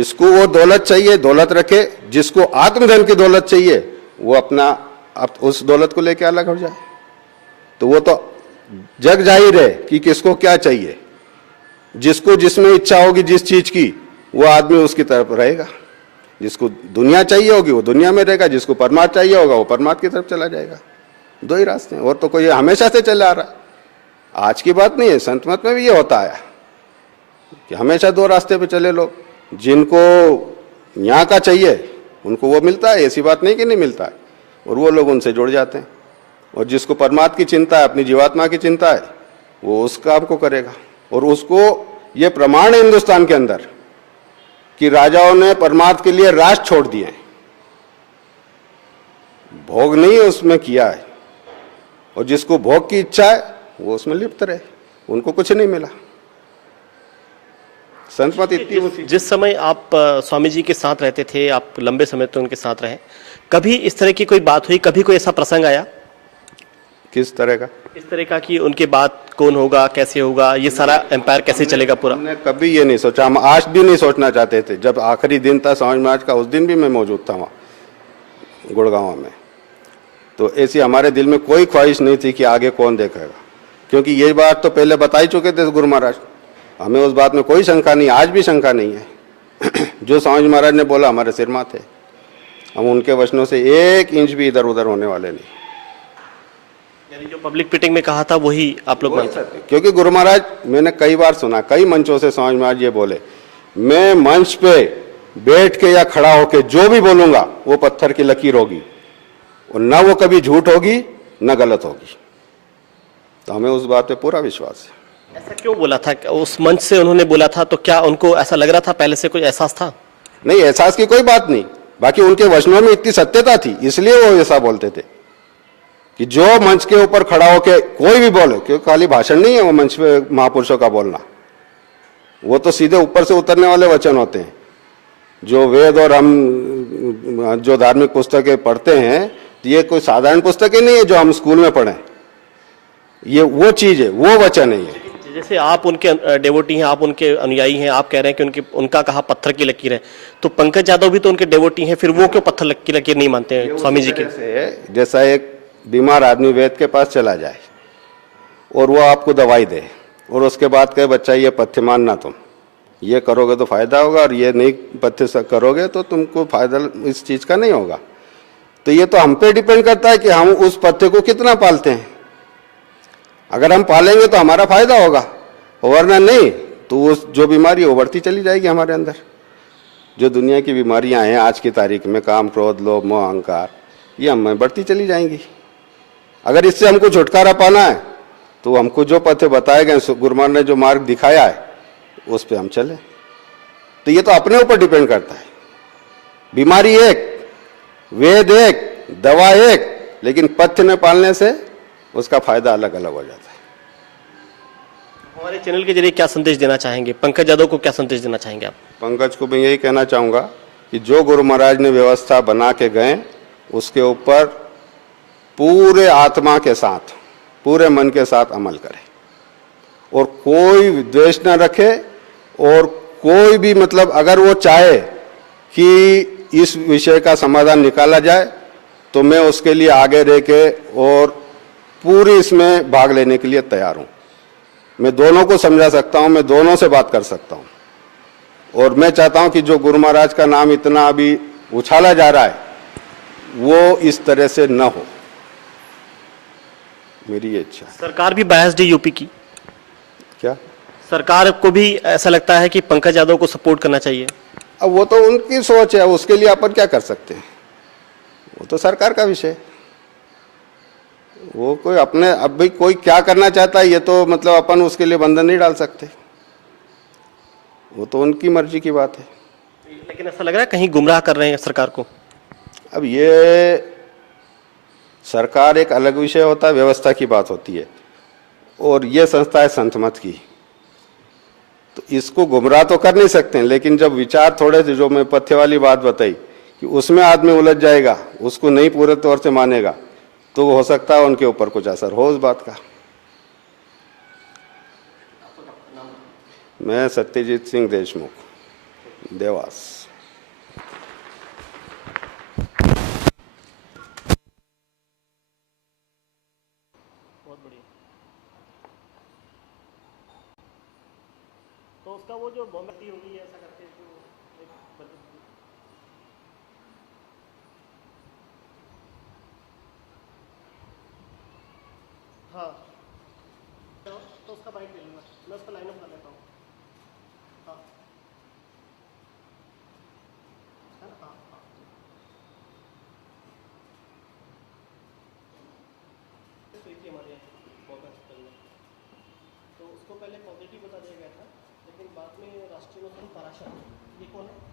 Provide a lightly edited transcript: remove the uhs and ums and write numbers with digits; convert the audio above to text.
जिसको वो दौलत चाहिए दौलत रखे, जिसको आत्मधन की दौलत चाहिए वो अपना उस दौलत को लेके अलग हो जाए। तो वो तो जग जाहिर है कि किसको क्या चाहिए। जिसको जिसमें इच्छा होगी जिस चीज की वो आदमी उसकी तरफ रहेगा। जिसको दुनिया चाहिए होगी वो दुनिया में रहेगा, जिसको परमात्मा चाहिए होगा वो परमात्मा की तरफ चला जाएगा। दो ही रास्ते हैं, और तो कोई हमेशा से चला आ रहा है, आज की बात नहीं है। संत मत में भी ये होता है कि हमेशा दो रास्ते पे चले लोग। जिनको यहाँ का चाहिए उनको वो मिलता है, ऐसी बात नहीं कि नहीं मिलता है, और वो लोग उनसे जुड़ जाते हैं। और जिसको परमात्मा की चिंता है, अपनी जीवात्मा की चिंता है, वो उस काम को करेगा। और उसको ये प्रमाण है हिंदुस्तान के अंदर कि राजाओं ने परमार्थ के लिए राष्ट्र छोड़ दिए हैं, भोग नहीं उसमें किया है। और जिसको भोग की इच्छा है वो उसमें लिप्त रहे, उनको कुछ नहीं मिला। संत मत इतनी। जिस समय आप स्वामी जी के साथ रहते थे, आप लंबे समय तक उनके साथ रहे, कभी इस तरह की कोई बात हुई, कभी कोई ऐसा प्रसंग आया? किस तरह का? इस तरह का कि उनके बाद कौन होगा, कैसे होगा, ये सारा एम्पायर कैसे चलेगा पूरा? हमने कभी ये नहीं सोचा, हम आज भी नहीं सोचना चाहते थे। जब आखिरी दिन था स्वामी महाराज का, उस दिन भी मैं मौजूद था वहाँ गुड़गांव में। तो ऐसी हमारे दिल में कोई ख्वाहिश नहीं थी कि आगे कौन देखेगा, क्योंकि ये बात तो पहले बता ही चुके थे गुरु महाराज। हमें उस बात में कोई शंका नहीं, आज भी शंका नहीं है। जो स्वामी महाराज ने बोला हमारे सिर माथे, हम उनके वचनों से एक इंच भी इधर उधर होने वाले नहीं। यानी जो पब्लिक मीटिंग में कहा था वही आप लोग मानते हैं? क्योंकि गुरु महाराज, मैंने कई बार सुना, कई मंचों से स्वामी महाराज ये बोले, मैं मंच पे बैठ के या खड़ा होके जो भी बोलूंगा वो पत्थर की लकीर होगी, और न वो कभी झूठ होगी न गलत होगी। तो हमें उस बात पे पूरा विश्वास है। ऐसा क्यों बोला था? उस मंच से उन्होंने बोला था तो क्या उनको ऐसा लग रहा था, पहले से कोई एहसास था? नहीं, एहसास की कोई बात नहीं, बाकी उनके वचनों में इतनी सत्यता थी, इसलिए वो ऐसा बोलते थे कि जो मंच के ऊपर खड़ा होके कोई भी बोले, क्योंकि खाली भाषण नहीं है वो मंच पे महापुरुषों का बोलना, वो तो सीधे ऊपर से उतरने वाले वचन होते हैं। जो वेद और हम जो धार्मिक पुस्तकें पढ़ते हैं, ये कोई साधारण पुस्तकें नहीं है जो हम स्कूल में पढ़ें, ये वो चीज है, वो वचन है ये। जैसे आप उनके डेवोटी हैं, आप उनके अनुयायी हैं, आप कह रहे हैं कि उनका कहा पत्थर की लकीर है, तो पंकज यादव भी तो उनके डेवोटी हैं, फिर वो क्यों पत्थर की लकीर नहीं मानते हैं स्वामी जी के? जैसा एक बीमार आदमी वैद्य के पास चला जाए और वो आपको दवाई दे और उसके बाद कहे बच्चा ये पथ्य मानना, तुम ये करोगे तो फायदा होगा और ये नहीं पथ्य करोगे तो तुमको फायदा इस चीज का नहीं होगा। तो ये तो हम पे डिपेंड करता है कि हम उस पथ्य को कितना पालते हैं। अगर हम पालेंगे तो हमारा फायदा होगा, वरना नहीं तो वो जो बीमारी वो बढ़ती चली जाएगी हमारे अंदर। जो दुनिया की बीमारियां हैं आज की तारीख में, काम क्रोध लोभ मोह अहंकार, ये हमें बढ़ती चली जाएंगी। अगर इससे हमको छुटकारा पाना है तो हमको जो पथ बताए गए, गुरु महाराज ने जो मार्ग दिखाया है उस पे हम चले। तो ये तो अपने ऊपर डिपेंड करता है। बीमारी एक, वेद एक, दवा एक, लेकिन पथ्य न पालने से उसका फायदा अलग अलग हो जाता है। हमारे चैनल के जरिए क्या संदेश देना चाहेंगे? पंकज यादव को क्या संदेश देना चाहेंगे आप? पंकज को मैं यही कहना चाहूंगा कि जो गुरु महाराज ने व्यवस्था बना के गए उसके ऊपर पूरे आत्मा के साथ, पूरे मन के साथ अमल करे, और कोई द्वेष न रखे, और कोई भी मतलब अगर वो चाहे कि इस विषय का समाधान निकाला जाए तो मैं उसके लिए आगे रह के और पूरी इसमें भाग लेने के लिए तैयार हूं। मैं दोनों को समझा सकता हूं, मैं दोनों से बात कर सकता हूं, और मैं चाहता हूं कि जो गुरु महाराज का नाम इतना अभी उछाला जा रहा है वो इस तरह से न हो, मेरी ये इच्छा है। सरकार भी बायस्ड है यूपी की? क्या सरकार को भी ऐसा लगता है कि पंकज यादव को सपोर्ट करना चाहिए? अब वो तो उनकी सोच है, उसके लिए अपन क्या कर सकते हैं, वो तो सरकार का विषय है। वो कोई अपने, अब भाई कोई क्या करना चाहता है ये तो मतलब अपन उसके लिए बंधन नहीं डाल सकते, वो तो उनकी मर्जी की बात है। लेकिन ऐसा लग रहा है कहीं गुमराह कर रहे हैं सरकार को। अब ये सरकार एक अलग विषय होता है, व्यवस्था की बात होती है, और ये संस्था है संत मत की, तो इसको गुमराह तो कर नहीं सकते हैं। लेकिन जब विचार थोड़े से, जो मैं पथ्य वाली बात बताई कि उसमें आदमी उलझ जाएगा, उसको नहीं पूरे तौर से मानेगा, तो हो सकता है उनके ऊपर कुछ असर हो उस बात का। मैं सत्यजीत सिंह देशमुख। देवास। बहुत बढ़िया। तो उसका वो जो बॉम्बे होगी ऐसा करके जो एक हाँ, तो उसका बाइक ले लूँगा मैं, उसका लाइन अप कर लेता हूँ। हाँ, है ना? हाँ हाँ, तो एक ही हमारे यहाँ पौधा हॉस्पिटल में, तो उसको पहले पॉजिटिव बता दिया गया था, लेकिन बाद में राष्ट्रीय में पराशर, ये कौन है?